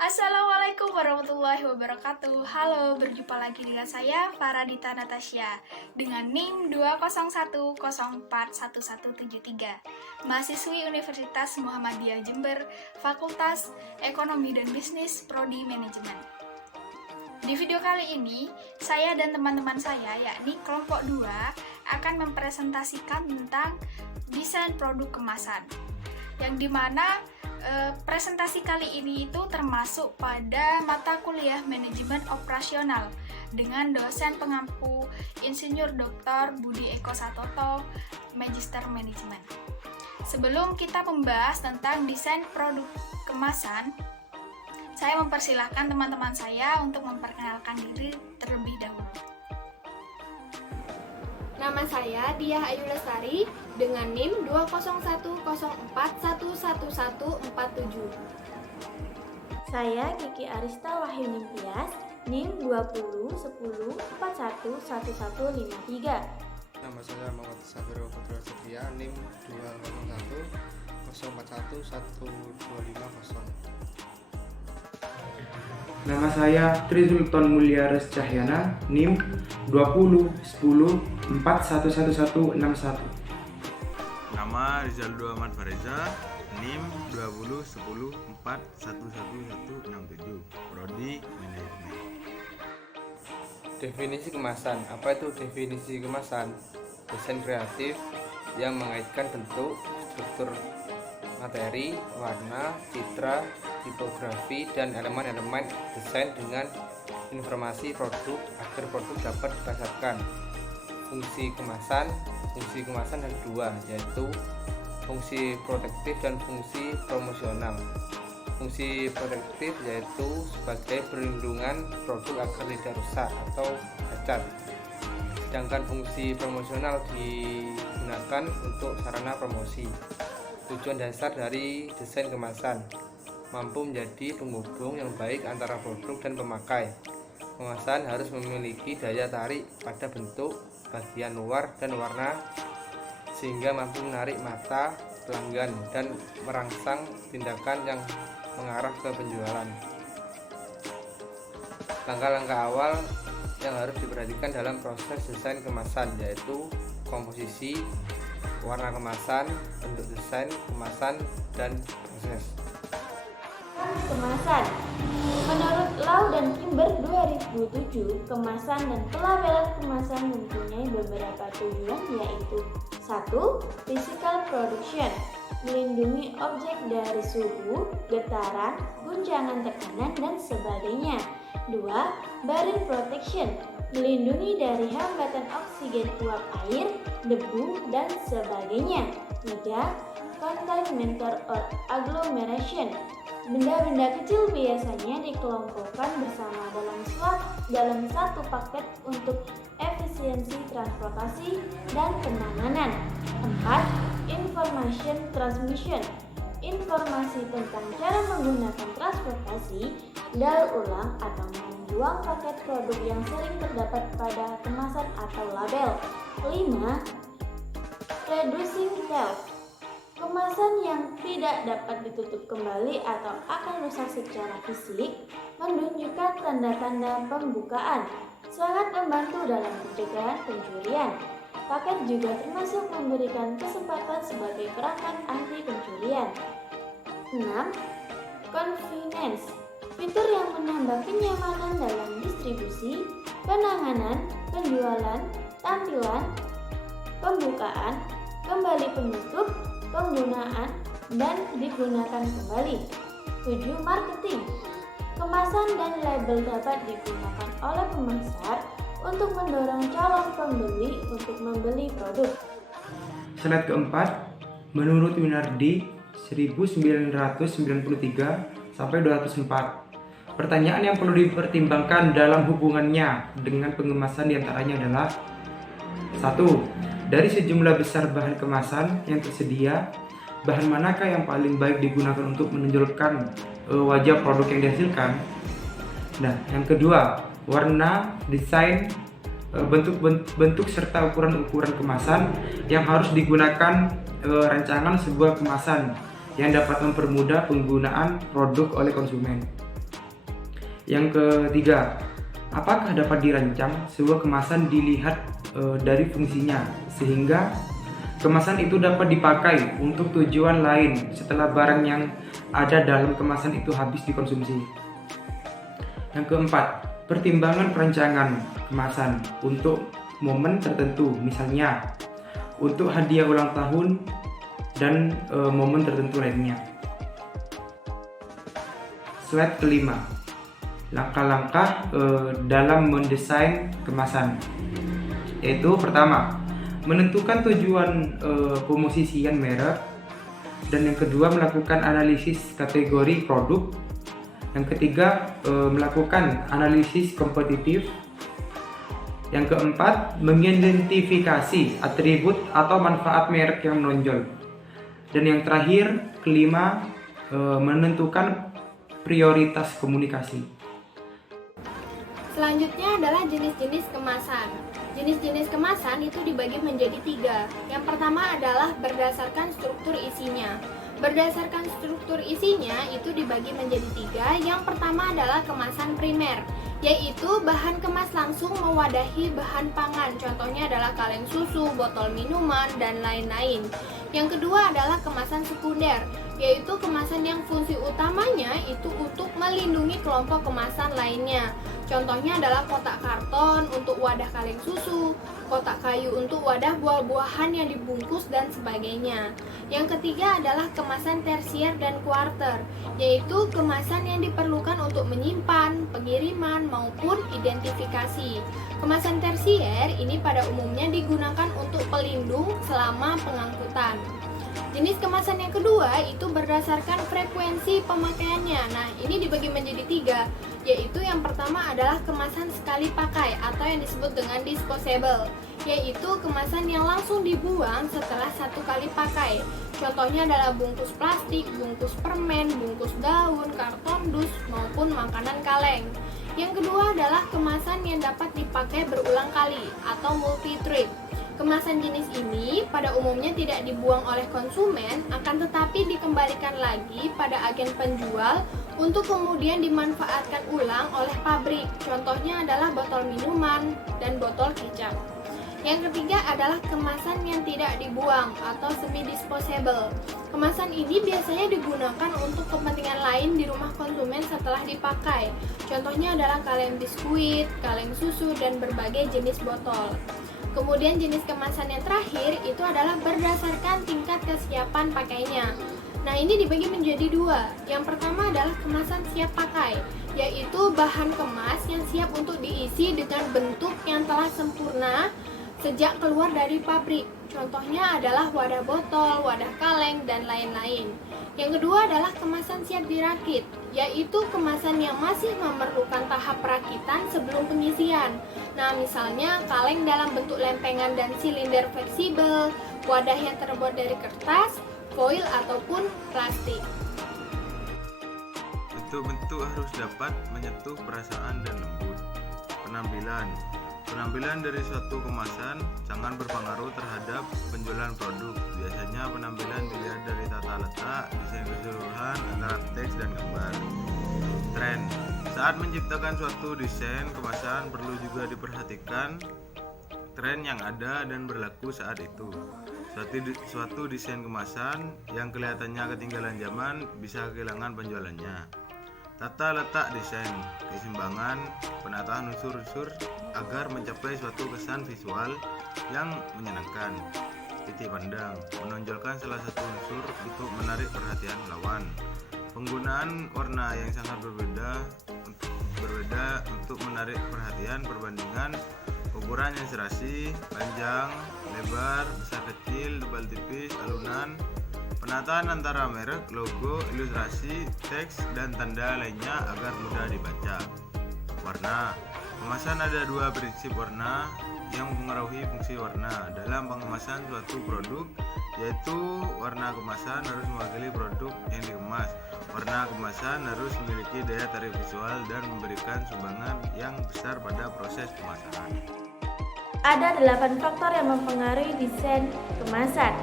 Assalamualaikum warahmatullahi wabarakatuh. Halo, berjumpa lagi dengan saya Faradita Natasha dengan NIM 201041173, mahasiswi Universitas Muhammadiyah Jember, Fakultas Ekonomi dan Bisnis Prodi Manajemen. Di video kali ini, saya dan teman-teman saya, yakni kelompok 2, akan mempresentasikan tentang desain produk kemasan, yang dimana presentasi kali ini itu termasuk pada mata kuliah manajemen operasional dengan dosen pengampu Insinyur Dr. Budi Eko Satoto, Magister Manajemen. Sebelum kita membahas tentang desain produk kemasan, saya mempersilahkan teman-teman saya untuk memperkenalkan diri terlebih dahulu. Nama saya Diah Ayu Lestari dengan NIM 20104111147. Saya Kiki Arista Wahyu Nimpias, NIM 2010411153. Nama saya Muhammad Safiro Putra Setia, NIM 20104112550. Nama saya Tri Sultan Mulyares Cahyana, NIM 2010411161. Nama Rizaldo Ahmad Fareza, NIM 2010411167, Prodi Manajemen. Definisi kemasan. Apa itu definisi kemasan? Desain kreatif yang mengaitkan bentuk, struktur materi, warna, citra, tipografi, dan elemen-elemen desain dengan informasi produk agar produk dapat dipasarkan. Fungsi kemasan ada dua, yaitu fungsi protektif dan fungsi promosional. Fungsi protektif yaitu sebagai perlindungan produk agar tidak rusak atau cacat, sedangkan fungsi promosional digunakan untuk sarana promosi. Tujuan dasar dari desain kemasan mampu menjadi penghubung yang baik antara produk dan pemakai. Kemasan harus memiliki daya tarik pada bentuk, bagian luar, dan warna sehingga mampu menarik mata pelanggan dan merangsang tindakan yang mengarah ke penjualan. Langkah-langkah awal yang harus diperhatikan dalam proses desain kemasan yaitu komposisi, warna kemasan, bentuk desain kemasan, dan proses. Kemasan. Menurut Lau dan Kimber 2007, kemasan dan pelabelan kemasan mempunyai beberapa tujuan, yaitu 1. Physical production, melindungi objek dari suhu, getaran, guncangan tekanan, dan sebagainya. 2. Barrier protection, melindungi dari hambatan oksigen uap air, debu, dan sebagainya. 3. Contaminator or agglomeration, benda-benda kecil biasanya dikelompokkan bersama dalam satu paket untuk efisiensi transportasi dan penanganan. 4. Information transmission, informasi tentang cara menggunakan transportasi, daur ulang atau membuang paket produk yang sering terdapat pada kemasan atau label. 5. Reducing theft, kemasan yang tidak dapat ditutup kembali atau akan rusak secara fisik, menunjukkan tanda-tanda pembukaan, sangat membantu dalam pencegahan pencurian. Paket juga termasuk memberikan kesempatan sebagai perangkat anti pencurian. 6. Convenience, fitur yang menambah kenyamanan dalam distribusi, penanganan, penjualan, tampilan, pembukaan, kembali penutup, penggunaan, dan digunakan kembali. 7. Marketing, kemasan dan label dapat digunakan oleh pemasar untuk mendorong calon pembeli untuk membeli produk. Slide keempat, menurut Winardi 1993 sampai 204. Pertanyaan yang perlu dipertimbangkan dalam hubungannya dengan pengemasan diantaranya adalah 1. Dari sejumlah besar bahan kemasan yang tersedia, bahan manakah yang paling baik digunakan untuk menonjolkan wajah produk yang dihasilkan? Nah, yang kedua, warna, desain, bentuk serta ukuran kemasan yang harus digunakan rancangan sebuah kemasan yang dapat mempermudah penggunaan produk oleh konsumen. Yang ketiga, apakah dapat dirancang sebuah kemasan dilihat dari fungsinya sehingga kemasan itu dapat dipakai untuk tujuan lain setelah barang yang ada dalam kemasan itu habis dikonsumsi. Yang keempat, pertimbangan perancangan kemasan untuk momen tertentu, misalnya untuk hadiah ulang tahun dan momen tertentu lainnya. Slide kelima, langkah-langkah dalam mendesain kemasan, yaitu pertama, menentukan tujuan pemosisian merek, dan yang kedua melakukan analisis kategori produk, yang ketiga melakukan analisis kompetitif, yang keempat mengidentifikasi atribut atau manfaat merek yang menonjol, dan yang terakhir kelima menentukan prioritas komunikasi. Selanjutnya adalah jenis-jenis kemasan. Jenis-jenis kemasan itu dibagi menjadi 3. Yang pertama adalah berdasarkan struktur isinya. Berdasarkan struktur isinya itu dibagi menjadi 3. Yang pertama adalah kemasan primer, yaitu bahan kemas langsung mewadahi bahan pangan. Contohnya adalah kaleng susu, botol minuman, dan lain-lain. Yang kedua adalah kemasan sekunder, yaitu kemasan yang fungsi utamanya itu untuk melindungi kelompok kemasan lainnya. Contohnya adalah kotak karton untuk wadah kaleng susu, kotak kayu untuk wadah buah-buahan yang dibungkus, dan sebagainya. Yang ketiga adalah kemasan tersier dan kuarter, yaitu kemasan yang diperlukan untuk menyimpan, pengiriman, maupun identifikasi. Kemasan tersier ini pada umumnya digunakan untuk pelindung selama pengangkutan. Jenis kemasan yang kedua itu berdasarkan frekuensi pemakaiannya. Nah, ini dibagi menjadi 3, yaitu yang pertama adalah kemasan sekali pakai atau yang disebut dengan disposable, yaitu kemasan yang langsung dibuang setelah 1 kali pakai. Contohnya adalah bungkus plastik, bungkus permen, bungkus daun, karton dus, maupun makanan kaleng. Yang kedua adalah kemasan yang dapat dipakai berulang kali atau multi-trip. Kemasan jenis ini pada umumnya tidak dibuang oleh konsumen, akan tetapi dikembalikan lagi pada agen penjual untuk kemudian dimanfaatkan ulang oleh pabrik. Contohnya adalah botol minuman dan botol kecap. Yang ketiga adalah kemasan yang tidak dibuang atau semi-disposable. Kemasan ini biasanya digunakan untuk kepentingan lain di rumah konsumen setelah dipakai. Contohnya adalah kaleng biskuit, kaleng susu, dan berbagai jenis botol. Kemudian jenis kemasan yang terakhir itu adalah berdasarkan tingkat kesiapan pakainya. Nah, ini dibagi menjadi 2. Yang pertama adalah kemasan siap pakai, yaitu bahan kemas yang siap untuk diisi dengan bentuk yang telah sempurna sejak keluar dari pabrik. Contohnya adalah wadah botol, wadah kaleng, dan lain-lain. Yang kedua adalah kemasan siap dirakit, yaitu kemasan yang masih memerlukan tahap perakitan sebelum pengisian. Nah, misalnya kaleng dalam bentuk lempengan dan silinder fleksibel, wadah yang terbuat dari kertas, foil, ataupun plastik. Bentuk-bentuk harus dapat menyentuh perasaan dan lembut. Penampilan dari suatu kemasan sangat berpengaruh terhadap penjualan produk. Biasanya penampilan dilihat dari tata letak, desain keseluruhan antara teks dan gambar. Tren. Saat menciptakan suatu desain kemasan perlu juga diperhatikan tren yang ada dan berlaku saat itu. Suatu desain kemasan yang kelihatannya ketinggalan zaman bisa kehilangan penjualannya. Tata letak desain, keseimbangan, penataan unsur-unsur agar mencapai suatu kesan visual yang menyenangkan. Titik pandang, menonjolkan salah satu unsur untuk menarik perhatian lawan. Penggunaan warna yang sangat berbeda untuk menarik perhatian. Perbandingan ukuran yang serasi, panjang, lebar, besar kecil, tebal tipis, alunan. Penataan antara merek, logo, ilustrasi, teks, dan tanda lainnya agar mudah dibaca. Warna. Kemasan ada 2 prinsip warna yang mempengaruhi fungsi warna dalam pengemasan suatu produk, yaitu warna kemasan harus mewakili produk yang dikemas. Warna kemasan harus memiliki daya tarik visual dan memberikan sumbangan yang besar pada proses pemasaran. Ada 8 faktor yang mempengaruhi desain kemasan.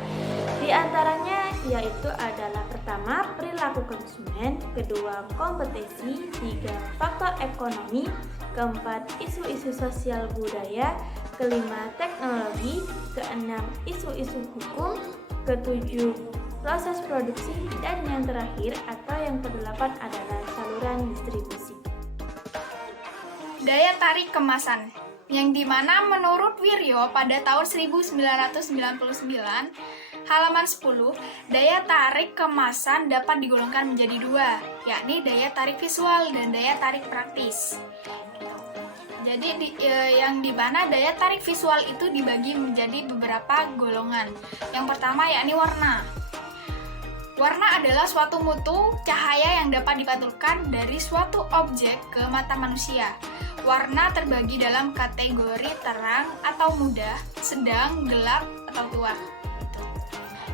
Di antaranya yaitu adalah pertama, perilaku konsumen, kedua, kompetisi, tiga, faktor ekonomi, keempat, isu-isu sosial budaya, kelima, teknologi, keenam, isu-isu hukum, ketujuh, proses produksi, dan yang terakhir atau yang kedelapan adalah saluran distribusi. Daya tarik kemasan, yang dimana menurut Wiryo pada tahun 1999, halaman 10, daya tarik kemasan dapat digolongkan menjadi dua, yakni daya tarik visual dan daya tarik praktis. Jadi yang dimana daya tarik visual itu dibagi menjadi beberapa golongan. Yang pertama yakni warna. Warna adalah suatu mutu cahaya yang dapat dipantulkan dari suatu objek ke mata manusia. Warna terbagi dalam kategori terang atau muda, sedang, gelap, atau tua.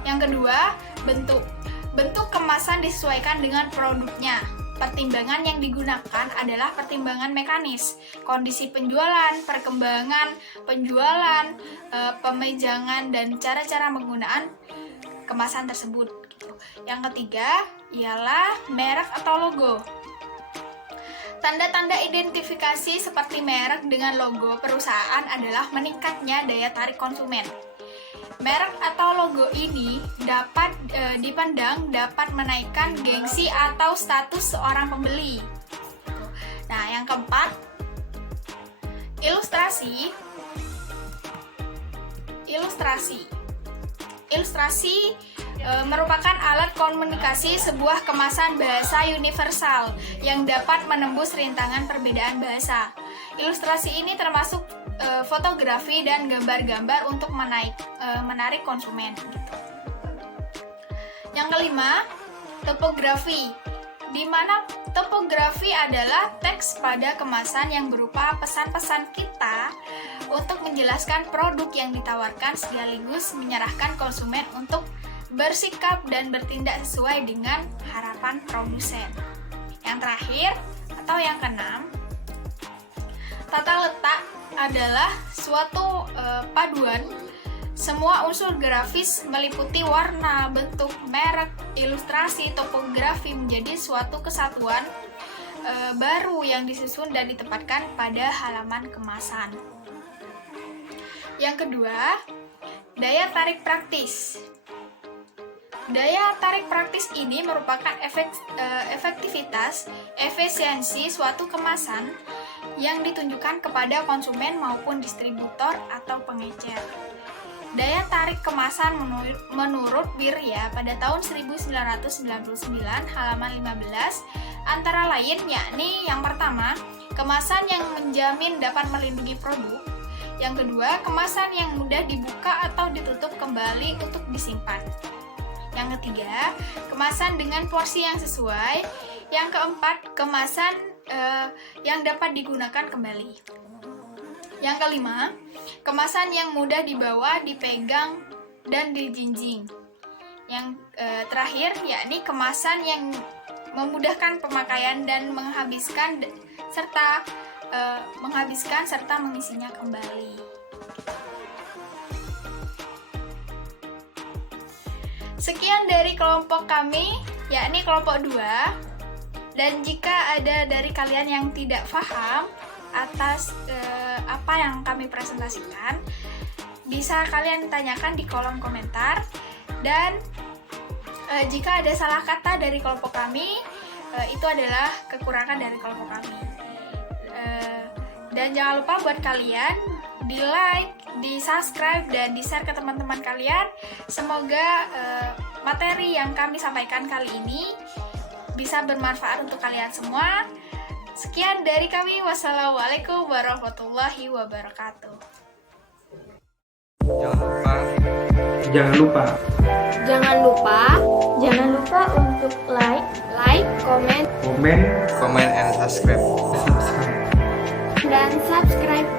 Yang kedua, bentuk. Bentuk kemasan disesuaikan dengan produknya. Pertimbangan yang digunakan adalah pertimbangan mekanis, kondisi penjualan, perkembangan penjualan, pemejangan, dan cara-cara penggunaan kemasan tersebut. Yang ketiga ialah merek atau logo. Tanda-tanda identifikasi seperti merek dengan logo perusahaan adalah meningkatnya daya tarik konsumen. Merek atau logo ini dapat dipandang dapat menaikkan gengsi atau status seorang pembeli. Nah, yang keempat, ilustrasi. Ilustrasi merupakan alat komunikasi sebuah kemasan bahasa universal yang dapat menembus rintangan perbedaan bahasa. Ilustrasi ini termasuk fotografi dan gambar-gambar untuk menarik konsumen. Yang kelima, topografi, di mana topografi adalah teks pada kemasan yang berupa pesan-pesan kita untuk menjelaskan produk yang ditawarkan sekaligus menyerahkan konsumen untuk bersikap dan bertindak sesuai dengan harapan produsen. Yang terakhir atau yang keenam, tata letak adalah suatu paduan semua unsur grafis meliputi warna, bentuk, merek, ilustrasi, topografi menjadi suatu kesatuan baru yang disusun dan ditempatkan pada halaman kemasan. Yang kedua, daya tarik praktis. Daya tarik praktis ini merupakan efektivitas, efisiensi suatu kemasan yang ditunjukkan kepada konsumen maupun distributor atau pengecer. Daya tarik kemasan menurut Wirya pada tahun 1999 halaman 15 antara lain yakni yang pertama, kemasan yang menjamin dapat melindungi produk. Yang kedua, kemasan yang mudah dibuka atau ditutup kembali untuk disimpan. Yang ketiga, kemasan dengan porsi yang sesuai. Yang keempat, kemasan yang dapat digunakan kembali. Yang kelima, kemasan yang mudah dibawa, dipegang, dan dijinjing. Yang terakhir, yakni kemasan yang memudahkan pemakaian dan menghabiskan serta mengisinya kembali. Sekian dari kelompok kami, yakni kelompok 2. Dan jika ada dari kalian yang tidak paham atas apa yang kami presentasikan, bisa kalian tanyakan di kolom komentar. Dan jika ada salah kata dari kelompok kami, itu adalah kekurangan dari kelompok kami. Dan jangan lupa buat kalian di like, di subscribe, dan di share ke teman-teman kalian. Semoga materi yang kami sampaikan kali ini bisa bermanfaat untuk kalian semua. Sekian dari kami. Wassalamualaikum warahmatullahi wabarakatuh. Jangan lupa untuk like, comment, comment and subscribe. dan subscribe